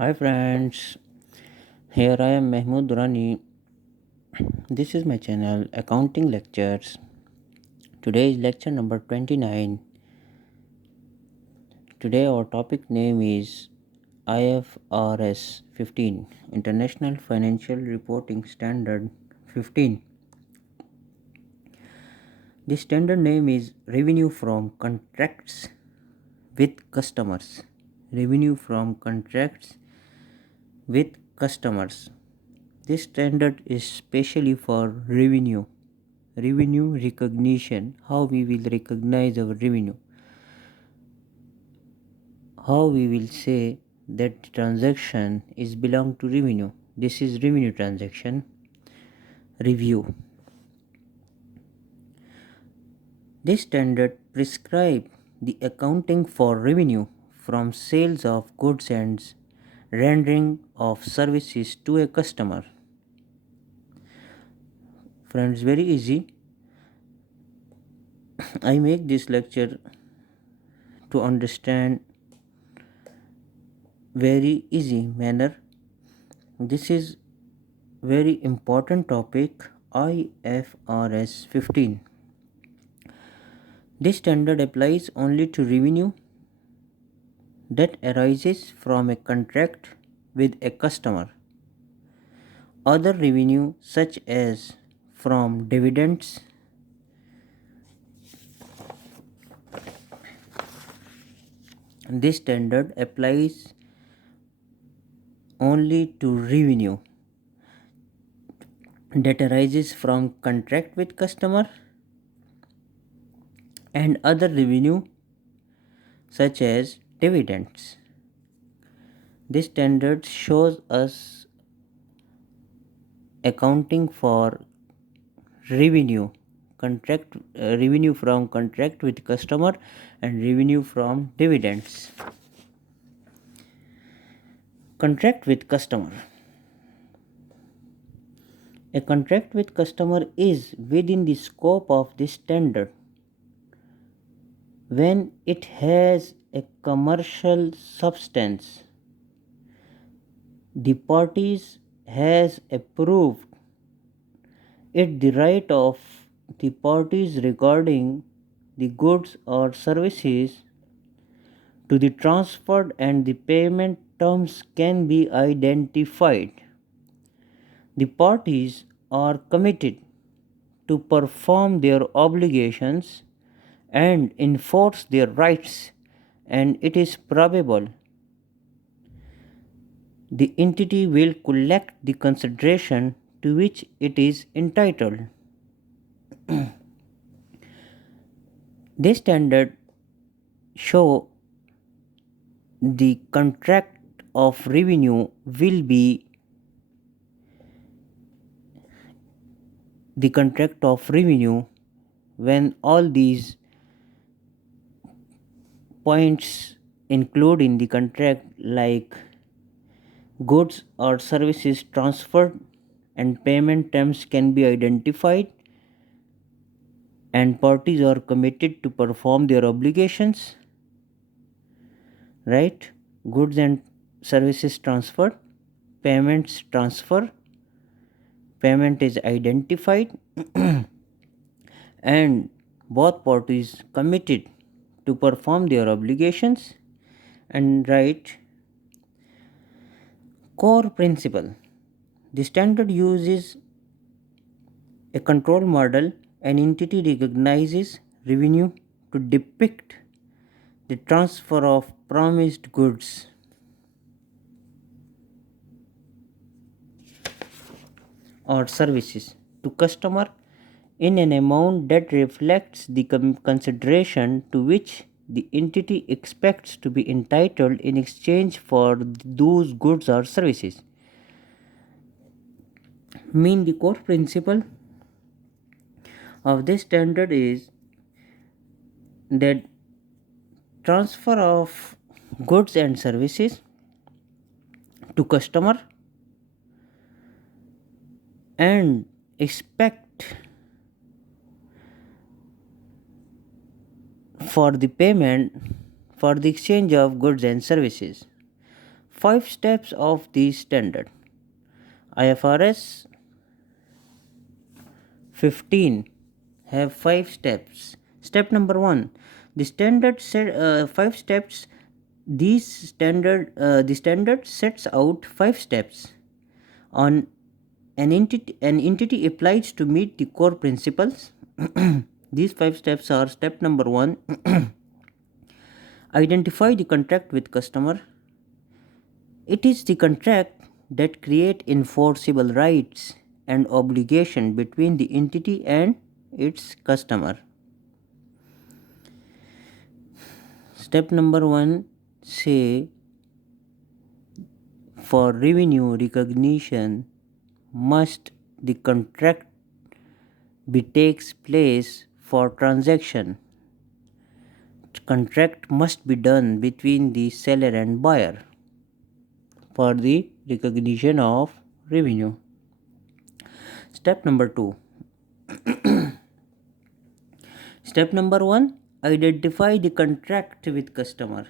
Hi friends, here I am Mahmood Durani. This is my channel Accounting Lectures. Today is lecture number 29. Today our topic name is IFRS 15, International Financial Reporting Standard 15. The standard name is Revenue from Contracts with Customers. Revenue from Contracts with Customers. This standard is specially for revenue recognition, how we will recognize our revenue, how we will say that the transaction is belong to revenue. This is revenue transaction review. This standard prescribe the accounting for revenue from sales of goods and rendering of services to a customer. Friends, very easy. I make this lecture to understand very easy manner. This is very important topic, IFRS 15. This standard applies only to revenue that arises from a contract with a customer. Other revenue such as from dividends, this standard applies only to revenue that arises from contract with customer and other revenue such as dividends. This standard shows us accounting for revenue revenue from contract with customer and revenue from dividends. Contract with customer. A contract with customer is within the scope of this standard when it has a commercial substance. The parties has approved it the right of the parties regarding the goods or services to be transferred and the payment terms can be identified. The parties are committed to perform their obligations and enforce their rights, and it is probable the entity will collect the consideration to which it is entitled. This standard show the contract of revenue will be the contract of revenue when all these points include in the contract, like goods or services transferred and payment terms can be identified and parties are committed to perform their obligations, right? Goods and services transferred, payments transfer, payment is identified and both parties committed to perform their obligations. And right, core principle. The standard uses a control model. An entity recognizes revenue to depict the transfer of promised goods or services to customer in an amount that reflects the consideration to which the entity expects to be entitled in exchange for those goods or services. Mean the core principle of this standard is that transfer of goods and services to customer and expect for the payment for the exchange of goods and services. 5 steps of the standard. IFRS 15 have 5 steps. Step number 1, the standard set 5 steps. The standard sets out 5 steps on an entity applies to meet the core principles. These 5 steps are: step number 1, identify the contract with customer. It is the contract that create enforceable rights and obligation between the entity and its customer. Step number 1, say for revenue recognition must the contract be takes place for transaction. Contract must be done between the seller and buyer for the recognition of revenue. Step number 2. Step number 1, identify the contract with customer.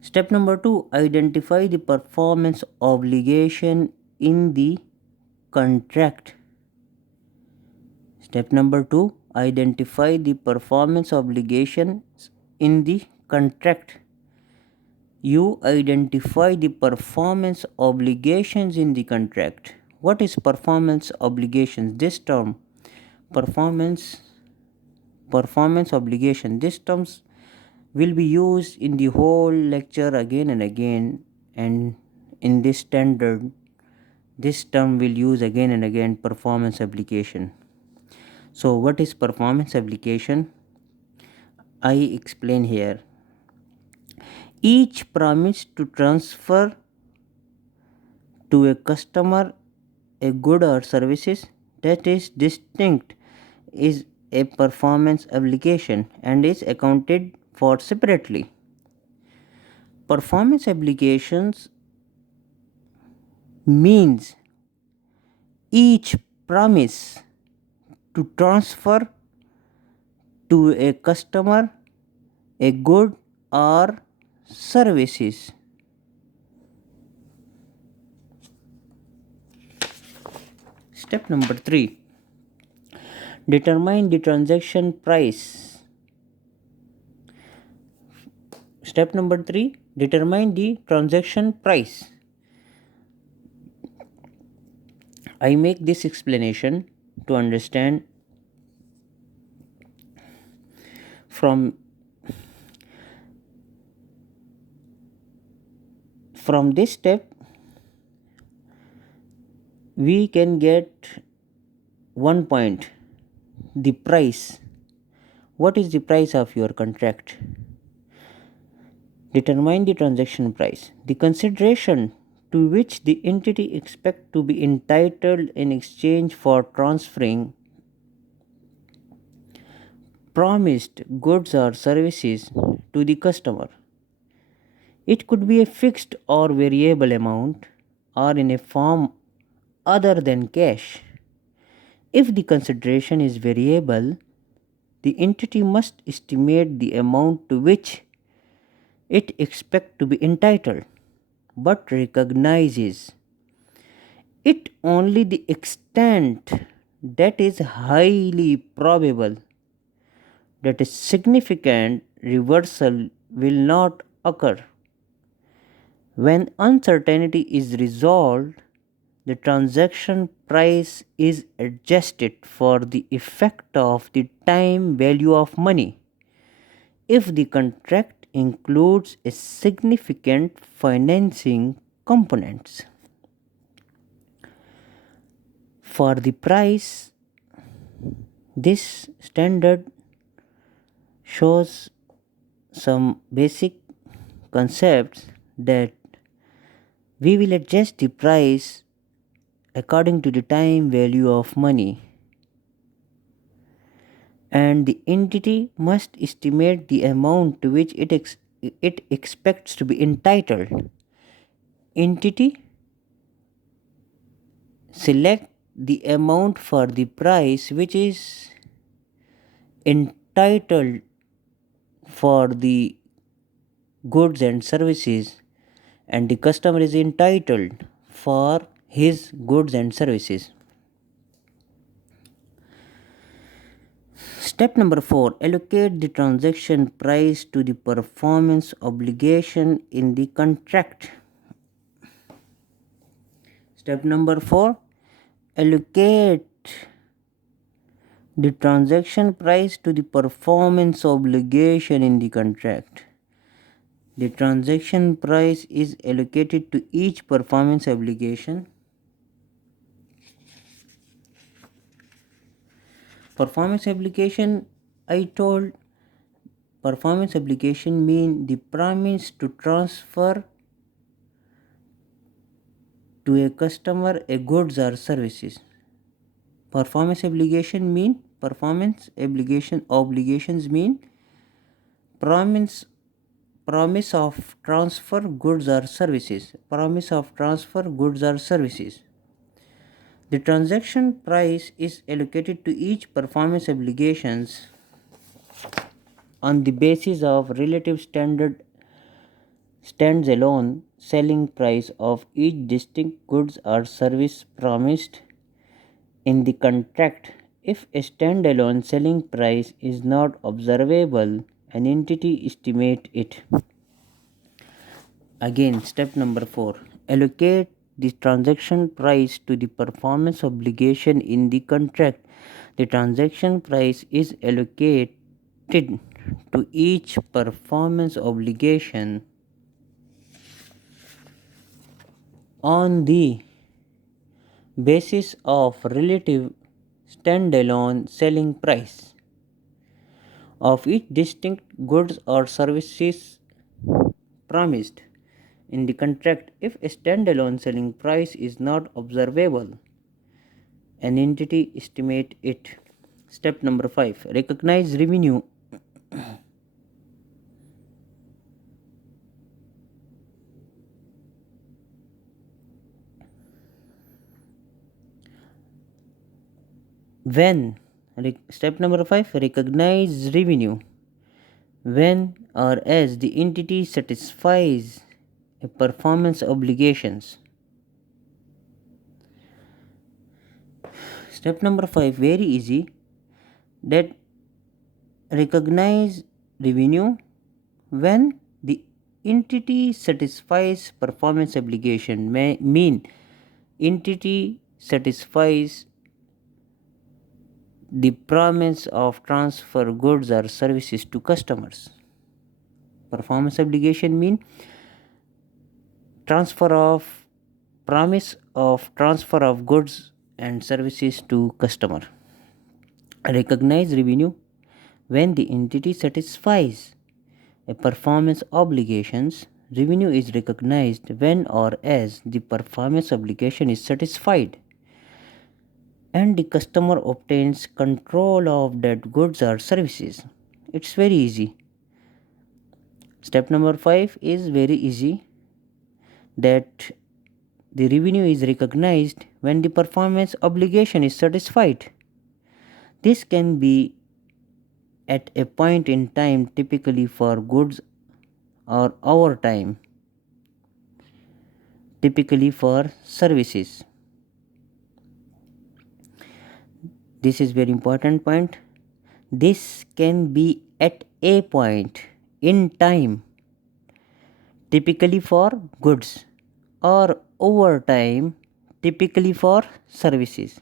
Step number 2, identify the performance obligation in the contract. Step number 2, identify the performance obligations in the contract. You identify the performance obligations in the contract. What is performance obligations? This term, performance obligation, this terms will be used in the whole lecture again and again, and in this standard this term will use again and again, performance obligation. So what is performance obligation? I explain here. Each promise to transfer to a customer a good or services that is distinct is a performance obligation and is accounted for separately. Performance obligations means each promise to transfer to a customer a good or services. Step number 3, determine the transaction price. Step number 3, determine the transaction price. I make this explanation to understand from this step we can get one point, the price. What is the price of your contract? Determine the transaction price, the consideration to which the entity expects to be entitled in exchange for transferring promised goods or services to the customer. It could be a fixed or variable amount or in a form other than cash. If the consideration is variable, the entity must estimate the amount to which it expects to be entitled, but recognizes it only the extent that is highly probable that a significant reversal will not occur. When uncertainty is resolved, the transaction price is adjusted for the effect of the time value of money. If the contract includes a significant financing components. For the price, this standard shows some basic concepts that we will adjust the price according to the time value of money, and the entity must estimate the amount to which it expects to be entitled. Entity select the amount for the price which is entitled for the goods and services and the customer is entitled for his goods and services. Step number 4, allocate the transaction price to the performance obligation in the contract. Step number 4, allocate the transaction price to the performance obligation in the contract. The transaction price is allocated to each performance obligation. Performance obligation, I told performance obligation mean the promise to transfer to a customer a goods or services. Performance obligation mean obligations mean promise of transfer goods or services. The transaction price is allocated to each performance obligations on the basis of relative stands alone selling price of each distinct goods or service promised in the contract. If a standalone selling price is not observable, an entity estimate it. Again, step number 4, allocate the transaction price to the performance obligation in the contract. The transaction price is allocated to each performance obligation on the basis of relative standalone selling price of each distinct goods or services promised in the contract. If a standalone selling price is not observable, an entity estimate it. Step number 5, recognize revenue. Step number 5, recognize revenue when or as the entity satisfies a performance obligations. Step number 5, very easy, that recognize revenue when the entity satisfies performance obligation. Mean entity satisfies the promise of transfer goods or services to customers. Performance obligation mean promise of transfer of goods and services to customer. Recognize revenue when the entity satisfies a performance obligations. Revenue is recognized when or as the performance obligation is satisfied and the customer obtains control of that goods or services. It's very easy. Step number 5 is very easy, that the revenue is recognized when the performance obligation is satisfied. This can be at a point in time, typically for goods, or over time, typically for services. This is very important point. This can be at a point in time, typically for goods, or over time, typically for services.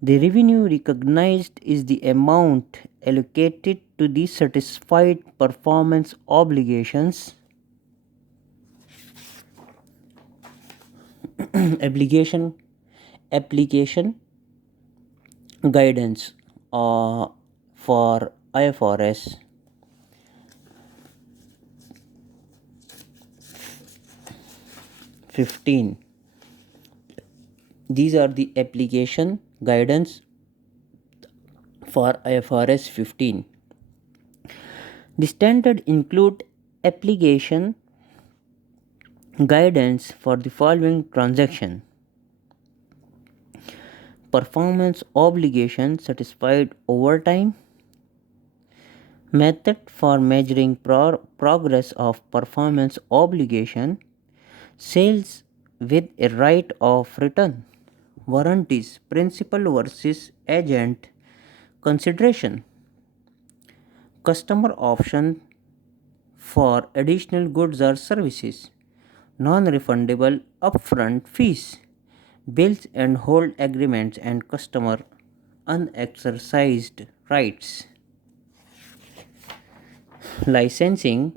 The revenue recognized is the amount allocated to the satisfied performance obligations application guidance for IFRS 15. These are the application guidance for IFRS 15. The standard include application guidance for the following transaction: performance obligation satisfied over time, method for measuring progress of performance obligation, Sales with a right of return. Warranties, principal versus agent consideration. Customer option for additional goods or services. Non-refundable upfront fees. Bills and hold agreements and customer unexercised rights. Licensing,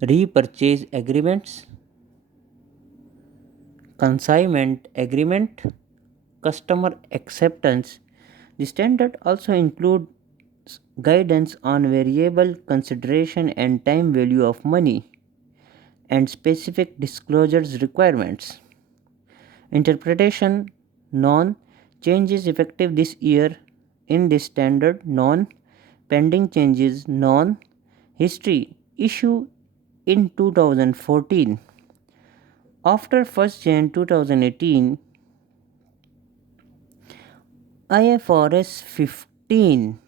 repurchase agreements, consignment agreement, customer acceptance. The standard also includes guidance on variable consideration and time value of money and specific disclosures requirements. Interpretation, non changes effective this year in this standard, non pending changes, non history issue in 2014. After 1st Jan 2018, IFRS 15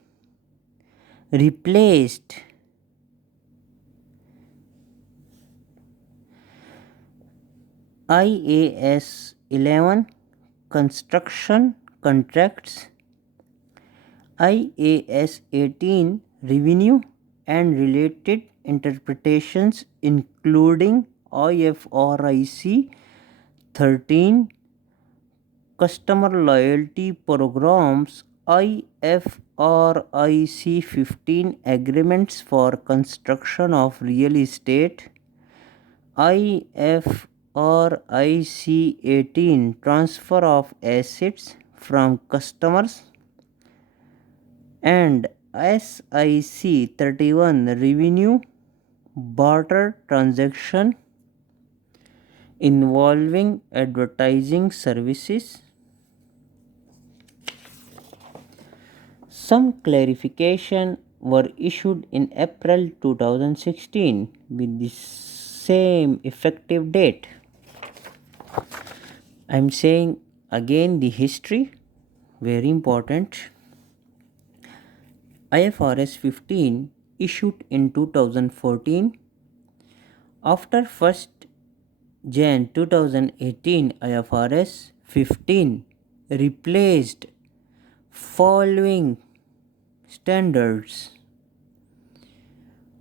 replaced IAS 11 construction contracts, IAS 18 revenue and related interpretations including IFRIC 13 customer loyalty programs, IFRIC 15 agreements for construction of real estate, IFRIC 18 transfer of assets from customers, and SIC 31 revenue barter transaction involving advertising services. Some clarification were issued in April 2016 with the same effective date. I am saying again the history, very important. IFRS 15 issued in 2014. After 1st Jan 2018, IFRS 15 replaced following standards.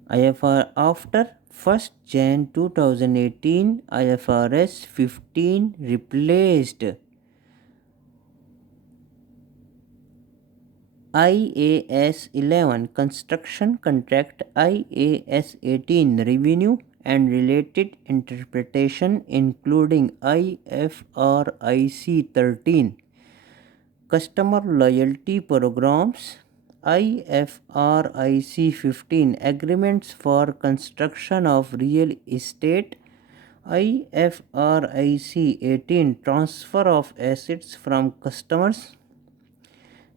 After 1st Jan 2018, IFRS 15 replaced IAS 11 construction contract, IAS 18 revenue and related interpretation including IFRIC 13 customer loyalty programs, IFRIC 15 agreements for construction of real estate, IFRIC 18 transfer of assets from customers,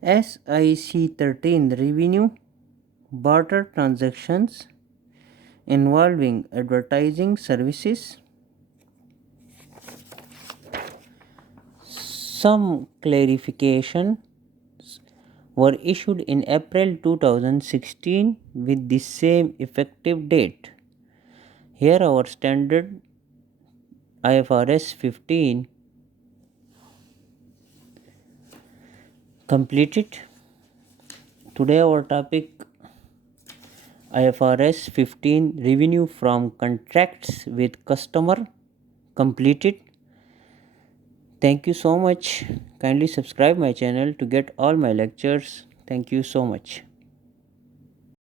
SIC 13 revenue barter transactions involving advertising services. Some clarifications were issued in April 2016 with the same effective date. Here our standard IFRS 15 completed. Today our topic IFRS 15 revenue from contracts with customer completed. Thank you so much. Kindly subscribe my channel to get all my lectures. Thank you so much.